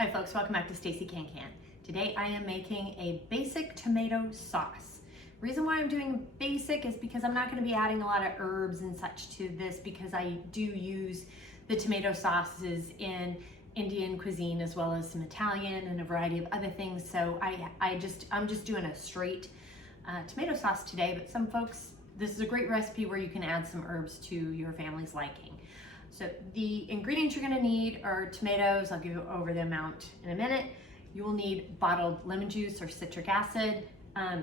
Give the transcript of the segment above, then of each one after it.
Hi folks, welcome back to Stacey Can. Today I am making a basic tomato sauce. Reason why I'm doing basic is because I'm not going to be adding a lot of herbs and such to this, because I do use the tomato sauces in Indian cuisine as well as some Italian and a variety of other things. So I'm just doing a straight tomato sauce today, but some folks, this is a great recipe where you can add some herbs to your family's liking. So the ingredients you're gonna need are tomatoes. I'll go over the amount in a minute. You will need bottled lemon juice or citric acid.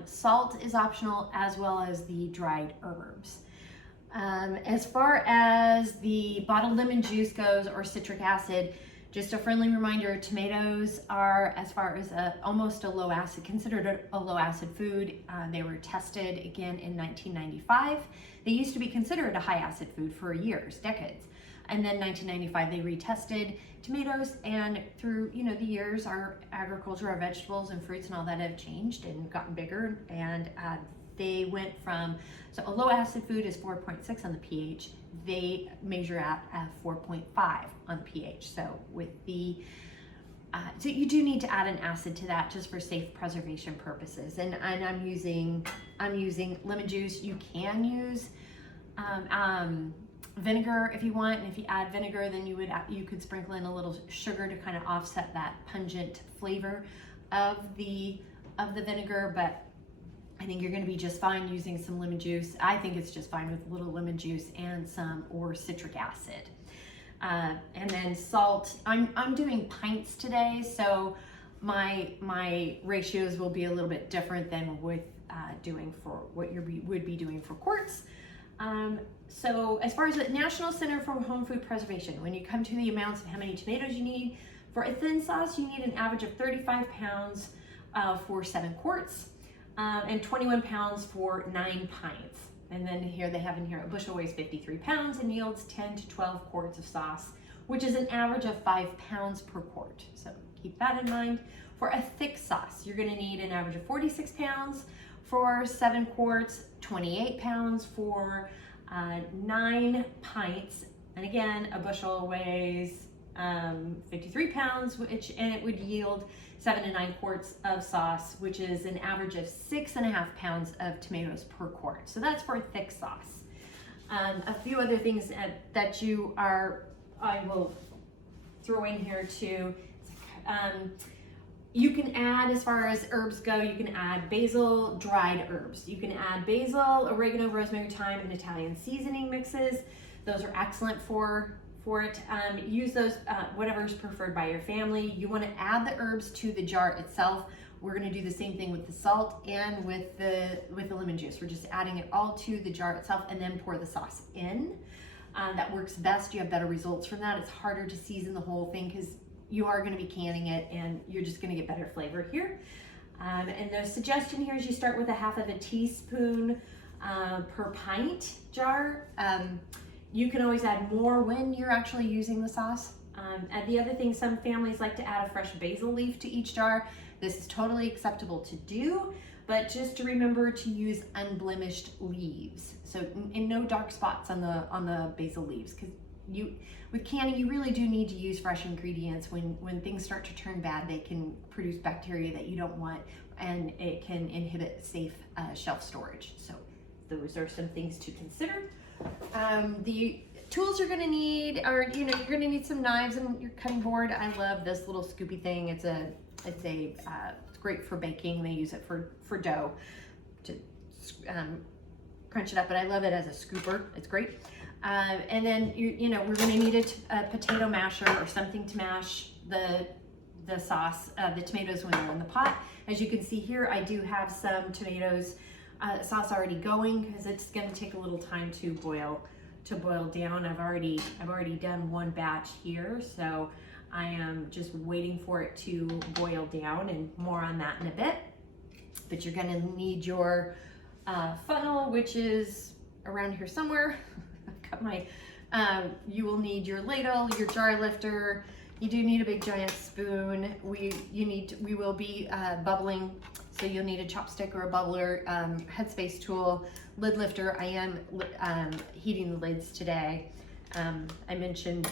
Salt is optional, as well as the dried herbs. As far as the bottled lemon juice goes, or citric acid, just a friendly reminder, tomatoes are, as far as almost a low acid, considered a low acid food. They were tested again in 1995. They used to be considered a high acid food for years, decades. And then 1995, they retested tomatoes, and through the years, our agriculture, our vegetables and fruits and all that have changed and gotten bigger, and they went from, so a low acid food is 4.6 on the pH. They measure out at 4.5 on the pH. So with the, so you do need to add an acid to that just for safe preservation purposes. And I'm using lemon juice. You can use vinegar if you want, and if you add vinegar, then you could sprinkle in a little sugar to kind of offset that pungent flavor of the vinegar. But I think you're going to be just fine using some lemon juice. I think it's just fine with a little lemon juice and or citric acid. And then salt. I'm doing pints today, so my ratios will be a little bit different than with doing for what you would be doing for quarts. So as far as the National Center for Home Food Preservation, when you come to the amounts of how many tomatoes you need, for a thin sauce, you need an average of 35 pounds for 7 quarts, and 21 pounds for 9 pints. And then here they have in here, a bushel weighs 53 pounds and yields 10 to 12 quarts of sauce, which is an average of 5 pounds per quart. So keep that in mind. For a thick sauce, you're gonna need an average of 46 pounds for 7 quarts, 28 pounds for 9 pints. And again, a bushel weighs 53 pounds, and it would yield 7 to 9 quarts of sauce, which is an average of 6.5 pounds of tomatoes per quart. So that's for a thick sauce. A few other things that I will throw in here too. You can add, as far as herbs go, you can add basil, dried herbs. You can add basil, oregano, rosemary, thyme, and Italian seasoning mixes. Those are excellent for it. Use those, whatever's preferred by your family. You want to add the herbs to the jar itself. We're going to do the same thing with the salt and with the lemon juice. We're just adding it all to the jar itself and then pour the sauce in. That works best. You have better results from that. It's harder to season the whole thing because you are going to be canning it, and you're just going to get better flavor here. And the suggestion here is you start with a half of a teaspoon per pint jar. You can always add more when you're actually using the sauce. And the other thing, some families like to add a fresh basil leaf to each jar. This is totally acceptable to do, but just to remember to use unblemished leaves. So in no dark spots on the basil leaves, because with canning, you really do need to use fresh ingredients. When things start to turn bad, they can produce bacteria that you don't want, and it can inhibit safe shelf storage. So those are some things to consider. The tools you're gonna need are, you're gonna need some knives and your cutting board. I love this little scoopy thing. It's great for baking. They use it for dough to crunch it up, but I love it as a scooper. It's great. And then we're going to need a potato masher or something to mash the sauce, the tomatoes when they're in the pot. As you can see here, I do have some tomatoes sauce already going, because it's going to take a little time to boil down. I've already done one batch here, so I am just waiting for it to boil down, and more on that in a bit. But you're going to need your funnel, which is around here somewhere. You will need your ladle, your jar lifter. You do need a big giant spoon. We will be bubbling, so you'll need a chopstick or a bubbler, Headspace tool, lid lifter. I am heating the lids today. I mentioned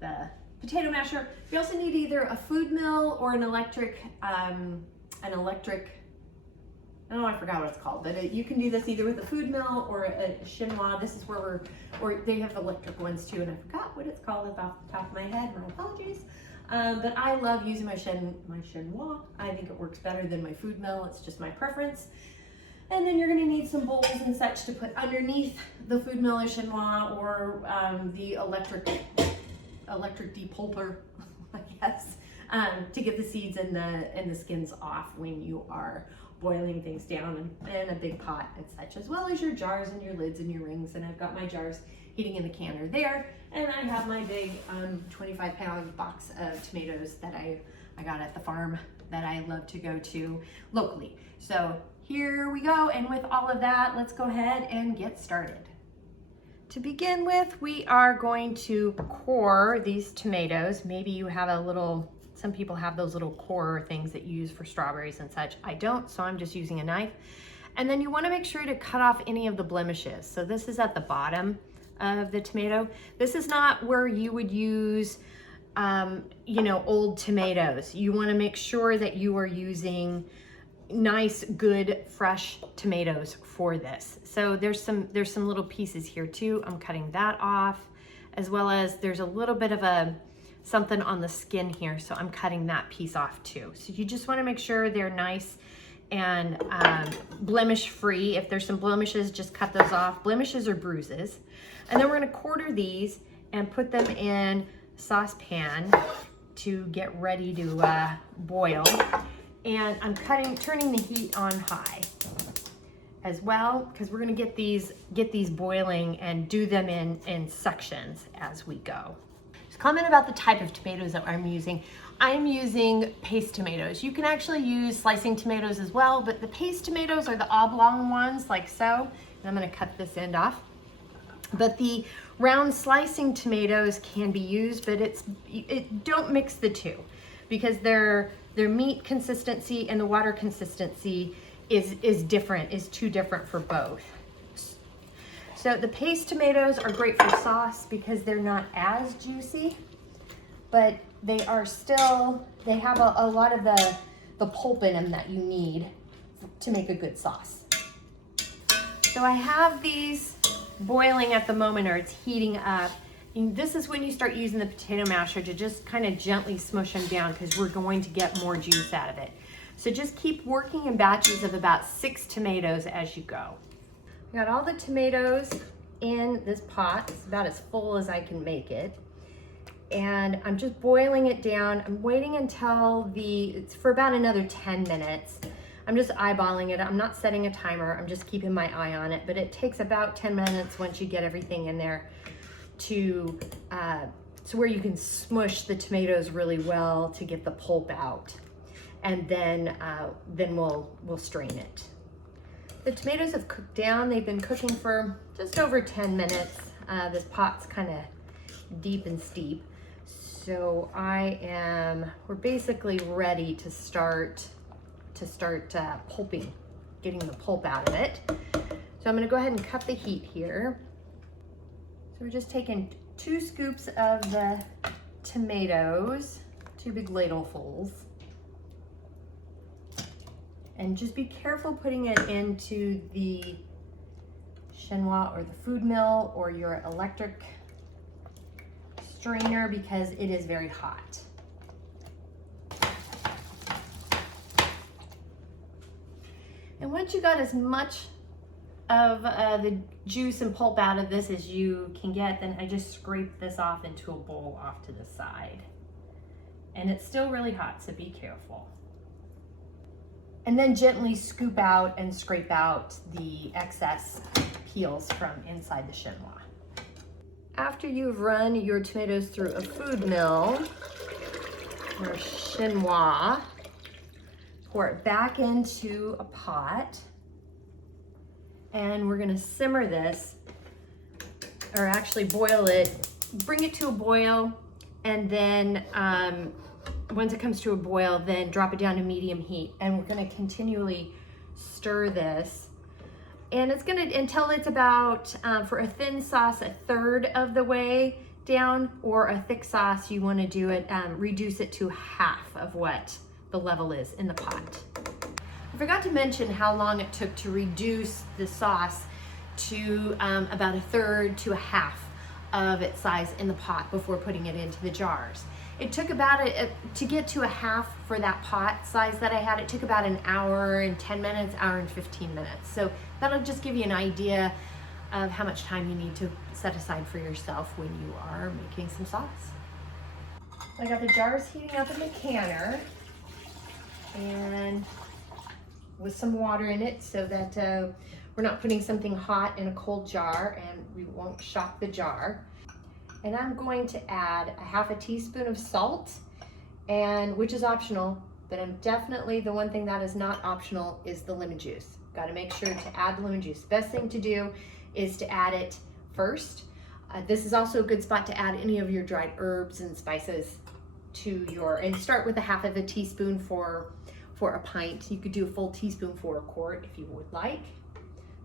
the potato masher. You also need either a food mill or an electric, I don't know, I forgot what it's called, but you can do this either with a food mill or a Chinois. This is where or they have electric ones too, and I forgot what it's called off the top of my head, my apologies. But I love using my Chinois. I think it works better than my food mill. It's just my preference. And then you're gonna need some bowls and such to put underneath the food mill or Chinois, or the electric depulper, I guess, to get the seeds and the skins off when you are boiling things down in a big pot and such, as well as your jars and your lids and your rings. And I've got my jars heating in the canner there, and I have my big 25-pound box of tomatoes that I got at the farm that I love to go to locally. So here we go, and with all of that, let's go ahead and get started. To begin with, we are going to core these tomatoes. Maybe you have a little, some people have those little core things that you use for strawberries and such. I don't, so I'm just using a knife. And then you want to make sure to cut off any of the blemishes. So this is at the bottom of the tomato. This is not where you would use, you know, old tomatoes. You want to make sure that you are using nice, good, fresh tomatoes for this. So there's some little pieces here too. I'm cutting that off, as well as there's a little bit of something on the skin here, so I'm cutting that piece off too. So you just want to make sure they're nice and blemish free. If there's some blemishes, just cut those off. Blemishes or bruises. And then we're going to quarter these and put them in a saucepan to get ready to boil. And I'm turning the heat on high as well, because we're going to get these boiling and do them in sections as we go. Comment about the type of tomatoes that I'm using. I'm using paste tomatoes. You can actually use slicing tomatoes as well, but the paste tomatoes are the oblong ones, like so. And I'm going to cut this end off. But the round slicing tomatoes can be used, but don't mix the two, because their meat consistency and the water consistency is different, is too different for both. So the paste tomatoes are great for sauce because they're not as juicy, but they are still, they have a lot of the pulp in them that you need to make a good sauce. So I have these boiling at the moment, or it's heating up. And this is when you start using the potato masher to just kind of gently smush them down, because we're going to get more juice out of it. So just keep working in batches of about 6 tomatoes as you go. I got all the tomatoes in this pot. It's about as full as I can make it. And I'm just boiling it down. I'm waiting until it's for about another 10 minutes. I'm just eyeballing it. I'm not setting a timer. I'm just keeping my eye on it. But it takes about 10 minutes once you get everything in there to where you can smush the tomatoes really well to get the pulp out. And then we'll strain it. The tomatoes have cooked down. They've been cooking for just over 10 minutes. This pot's kind of deep and steep. So we're basically ready to start pulping, getting the pulp out of it. So I'm gonna go ahead and cut the heat here. So we're just taking 2 scoops of the tomatoes, 2 big ladlefuls. And just be careful putting it into the Chinois or the food mill or your electric strainer, because it is very hot. And once you got as much of the juice and pulp out of this as you can get, then I just scrape this off into a bowl off to the side. And it's still really hot, so be careful. And then gently scoop out and scrape out the excess peels from inside the Chinois. After you've run your tomatoes through a food mill or Chinois, pour it back into a pot, and we're gonna simmer this, or actually boil it, bring it to a boil, and then once it comes to a boil, then drop it down to medium heat, and we're gonna continually stir this. And it's gonna, until it's about, for a thin sauce, 1/3 of the way down, or a thick sauce, you want to do it, reduce it to half of what the level is in the pot. I forgot to mention how long it took to reduce the sauce to about a third to a half of its size in the pot before putting it into the jars. It took about to get to a half for that pot size that I had, it took about an hour and 10 minutes, hour and 15 minutes. So that'll just give you an idea of how much time you need to set aside for yourself when you are making some sauce. I got the jars heating up in the canner and with some water in it so that we're not putting something hot in a cold jar and we won't shock the jar. And I'm going to add a half a teaspoon of salt, and which is optional, but I'm definitely, the one thing that is not optional is the lemon juice. Got to make sure to add the lemon juice. Best thing to do is to add it first. This is also a good spot to add any of your dried herbs and spices to your, and start with a half of a teaspoon for a pint. You could do a full teaspoon for a quart if you would like.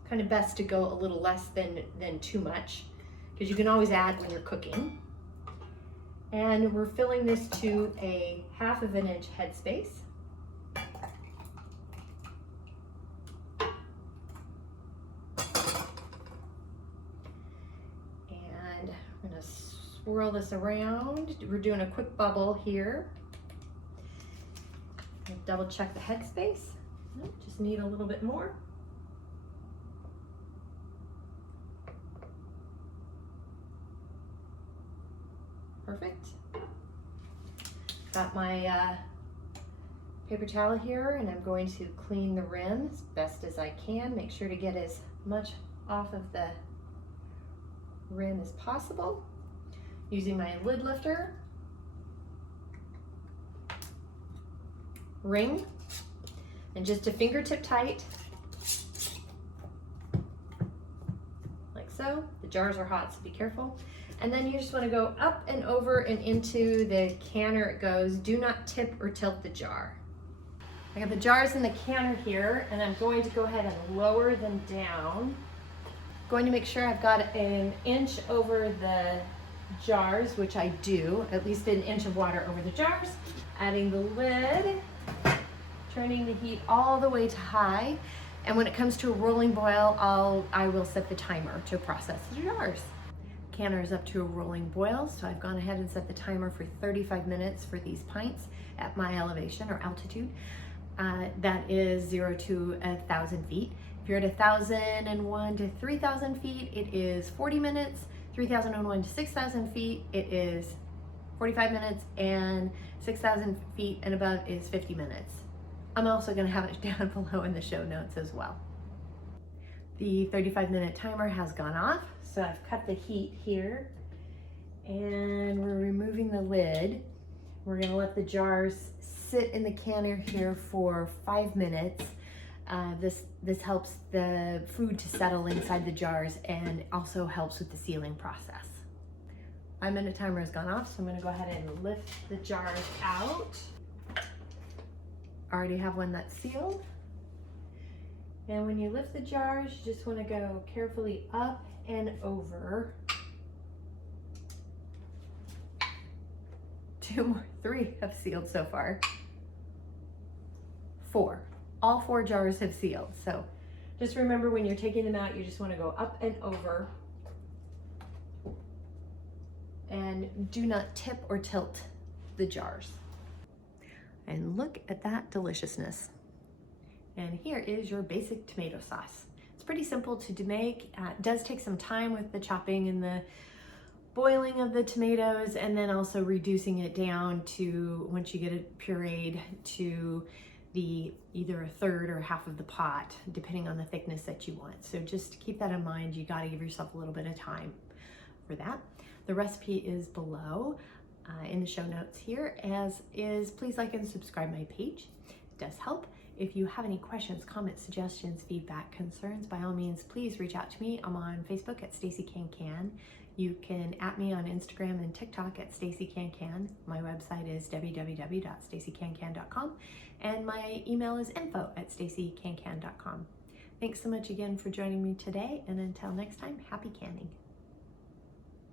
Kind of best to go a little less than too much, because you can always add when you're cooking. And we're filling this to a 1/2 inch Headspace. And I'm gonna swirl this around. We're doing a quick bubble here. Double check the Headspace. Just need a little bit more. Perfect. Got my paper towel here, and I'm going to clean the rim as best as I can. Make sure to get as much off of the rim as possible. Using my lid lifter, ring, and just a fingertip tight, like so. The jars are hot, so be careful. And then you just want to go up and over and into the canner it goes. Do not tip or tilt the jar. I got the jars in the canner here, and I'm going to go ahead and lower them down. Going to make sure I've got an inch over the jars, which I do, at least an inch of water over the jars. Adding the lid, turning the heat all the way to high. And when it comes to a rolling boil, I will set the timer to process the jars. Canner is up to a rolling boil, so I've gone ahead and set the timer for 35 minutes for these pints at my elevation or altitude. That is 0 to 1,000 feet. If you're at 1,001 to 3,000 feet, it is 40 minutes. 3,001 to 6,000 feet, it is 45 minutes, and 6,000 feet and above is 50 minutes. I'm also going to have it down below in the show notes as well. The 35-minute timer has gone off, so I've cut the heat here, and we're removing the lid. We're going to let the jars sit in the canner here for 5 minutes. This helps the food to settle inside the jars and also helps with the sealing process. 5-minute timer has gone off, so I'm going to go ahead and lift the jars out. I already have one that's sealed. And when you lift the jars, you just want to go carefully up and over. 2 more, 3 have sealed so far. 4. All 4 jars have sealed. So just remember, when you're taking them out, you just want to go up and over. And do not tip or tilt the jars. And look at that deliciousness. And here is your basic tomato sauce. It's pretty simple to make. It does take some time with the chopping and the boiling of the tomatoes, and then also reducing it down to, once you get it pureed, to the either a third or half of the pot, depending on the thickness that you want. So just keep that in mind. You got to give yourself a little bit of time for that. The recipe is below in the show notes here, as is. Please like and subscribe my page. It does help. If you have any questions, comments, suggestions, feedback, concerns, by all means, please reach out to me. I'm on Facebook at Stacey Can. You can @ me on Instagram and TikTok at Stacey Can. My website is www.staceycancan.com, and my email is info@staceycancan.com. Thanks so much again for joining me today, and until next time, happy canning.